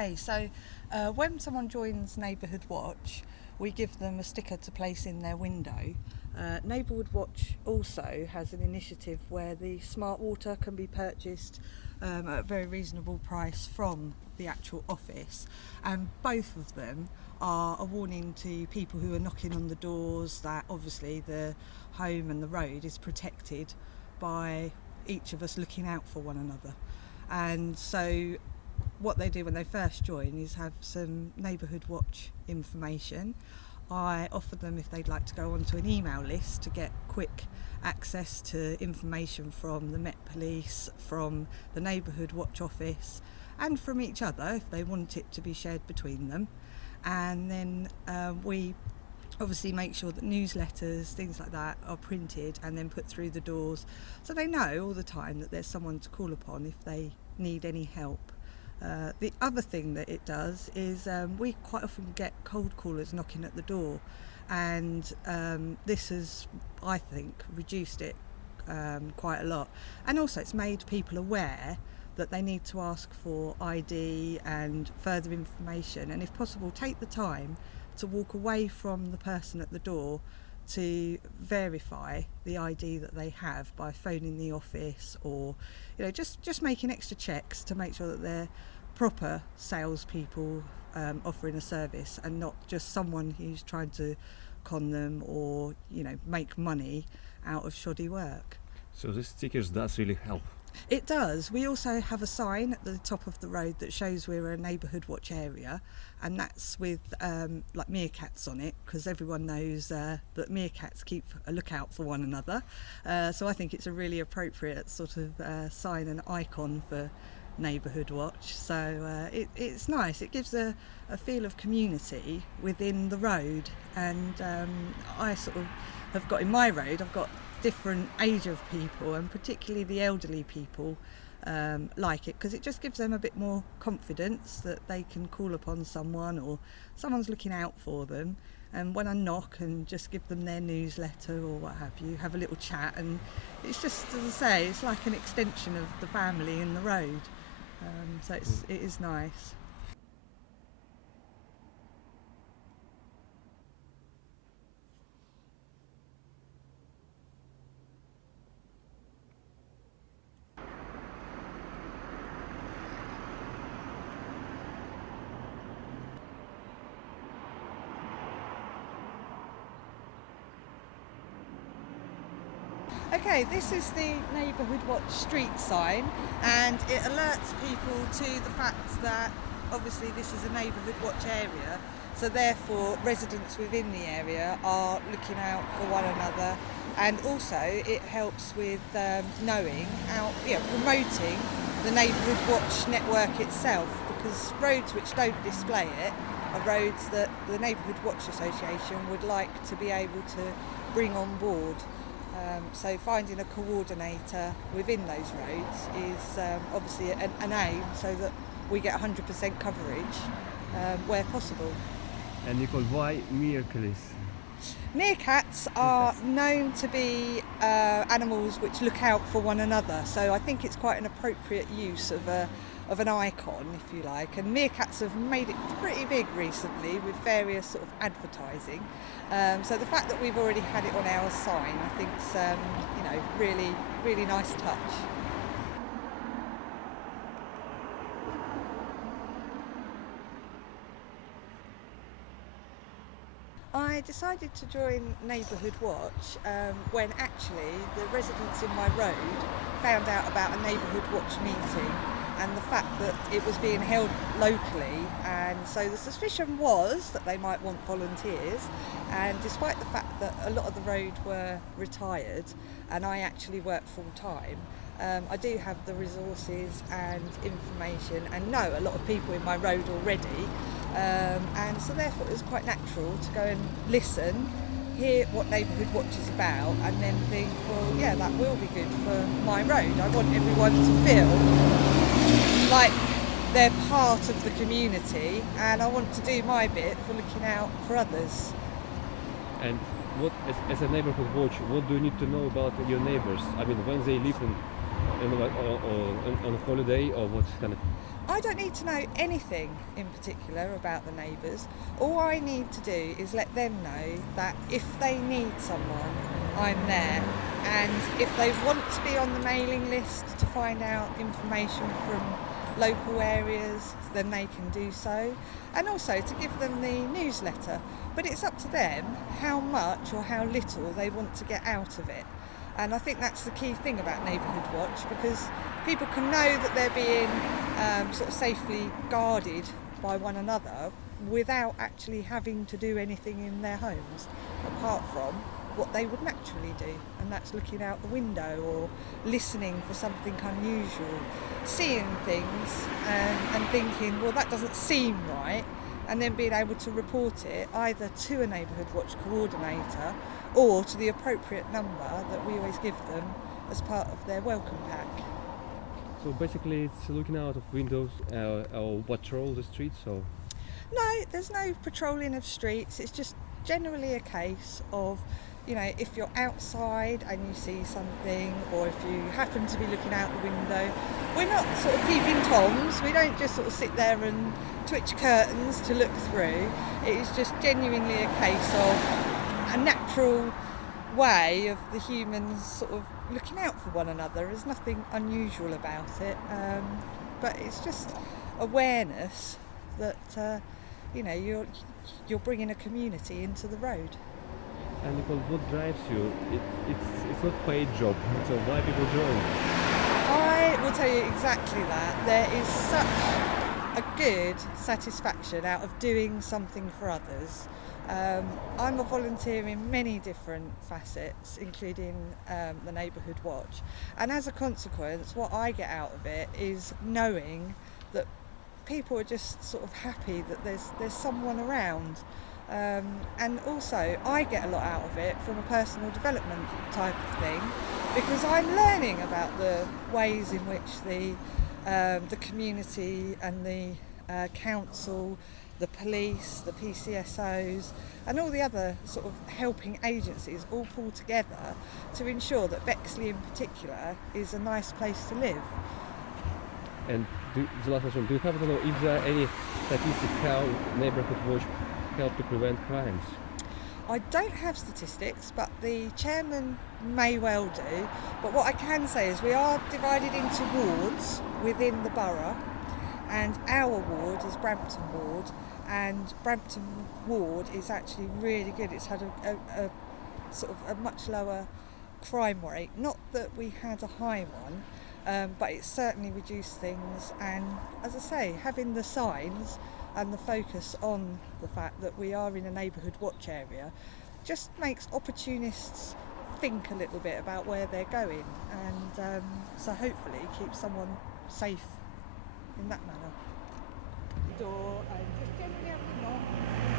Okay, so when someone joins Neighbourhood Watch, we give them a sticker to place in their window. Neighbourhood Watch also has an initiative where the smart water can be purchased at a very reasonable price from the actual office, and both of them are a warning to people who are knocking on the doors that obviously the home and the road is protected by each of us looking out for one another. And so what they do when they first join is have some Neighbourhood Watch information. I offer them if they'd like to go onto an email list to get quick access to information from the Met Police, from the Neighbourhood Watch office, and from each other if they want it to be shared between them. And then we obviously make sure that newsletters, things like that, are printed and then put through the doors, so they know all the time that there's someone to call upon if they need any help. The other thing that it does is we quite often get cold callers knocking at the door, and this has, I think, reduced it quite a lot. And also it's made people aware that they need to ask for ID and further information, and if possible take the time to walk away from the person at the door to verify the ID that they have by phoning the office, or just making extra checks to make sure that they're proper salespeople offering a service and not just someone who's trying to con them or make money out of shoddy work. So the stickers does really help. It does. We also have a sign at the top of the road that shows we're a Neighbourhood Watch area, and that's with like meerkats on it, because everyone knows that meerkats keep a lookout for one another. So I think it's a really appropriate sort of sign and icon for Neighbourhood Watch. So it's nice. It gives a feel of community within the road, and I sort of have got in my road, I've got different age of people, and particularly the elderly people like it, because it just gives them a bit more confidence that they can call upon someone or someone's looking out for them. And when I knock and just give them their newsletter or what have you, have a little chat, and it's just, as I say, it's like an extension of the family in the road. So it is nice. Okay, this is the Neighbourhood Watch street sign, and it alerts people to the fact that obviously this is a Neighbourhood Watch area, so therefore residents within the area are looking out for one another, and also it helps with knowing how, promoting the Neighbourhood Watch network itself, because roads which don't display it are roads that the Neighbourhood Watch Association would like to be able to bring on board. So finding a coordinator within those roads is obviously an aim, so that we get 100% coverage where possible. And Nicole, why meerkats? Meerkats are known to be animals which look out for one another, so I think it's quite an appropriate use of an icon, if you like. And meerkats have made it pretty big recently with various sort of advertising. So the fact that we've already had it on our sign, I think, is really, really nice touch. I decided to join Neighbourhood Watch when actually the residents in my road found out about a Neighbourhood Watch meeting and the fact that it was being held locally, and so the suspicion was that they might want volunteers, and despite the fact that a lot of the road were retired and I actually work full time, I do have the resources and information and know a lot of people in my road already, and so therefore it was quite natural to go and listen, hear what Neighbourhood Watch is about, and then think, well, yeah, that will be good for my road. I want everyone to feel like they're part of the community, and I want to do my bit for looking out for others. And what, as a Neighbourhood Watch, what do you need to know about your neighbours? I mean, when they live on holiday, or what kind of? I don't need to know anything in particular about the neighbours. All I need to do is let them know that if they need someone, I'm there. And if they want to be on the mailing list to find out information from local areas, then they can do so. And also to give them the newsletter. But it's up to them how much or how little they want to get out of it. And I think that's the key thing about Neighbourhood Watch, because people can know that they're being sort of safely guarded by one another without actually having to do anything in their homes apart from what they would naturally do, and that's looking out the window or listening for something unusual, seeing things and thinking, well, that doesn't seem right, and then being able to report it either to a Neighbourhood Watch coordinator or to the appropriate number that we always give them as part of their welcome pack. So basically, it's looking out of windows or patrol the streets. So No, there's no patrolling of streets. It's just generally a case of, you know, if you're outside and you see something, or if you happen to be looking out the window, we're not sort of peeping toms. We don't just sort of sit there and twitch curtains to look through. It is just genuinely a case of a natural way of the humans sort of looking out for one another. There's nothing unusual about it, but it's just awareness that you know, you're bringing a community into the road. and Nicole, what drives you? It's not paid job. So why people join? I will tell you exactly that. There is such a good satisfaction out of doing something for others. I'm a volunteer in many different facets, including the Neighbourhood Watch, and as a consequence, what I get out of it is knowing that people are just sort of happy that there's someone around. And also I get a lot out of it from a personal development type of thing, because I'm learning about the ways in which the community and the council, the police, the PCSOs and all the other sort of helping agencies all pull together to ensure that Bexley in particular is a nice place to live. And the last question: do you happen to know if there are any statistics how Neighbourhood Watch help to prevent crimes? I don't have statistics, but the chairman may well do. But what I can say is we are divided into wards within the borough, and our ward is Brampton Ward, and Brampton Ward is actually really good. It's had a sort of a much lower crime rate. Not that we had a high one, but it's certainly reduced things. And as I say, having the signs and the focus on the fact that we are in a Neighbourhood Watch area just makes opportunists think a little bit about where they're going, and so hopefully keep someone safe in that manner. Door and just generally open the knob.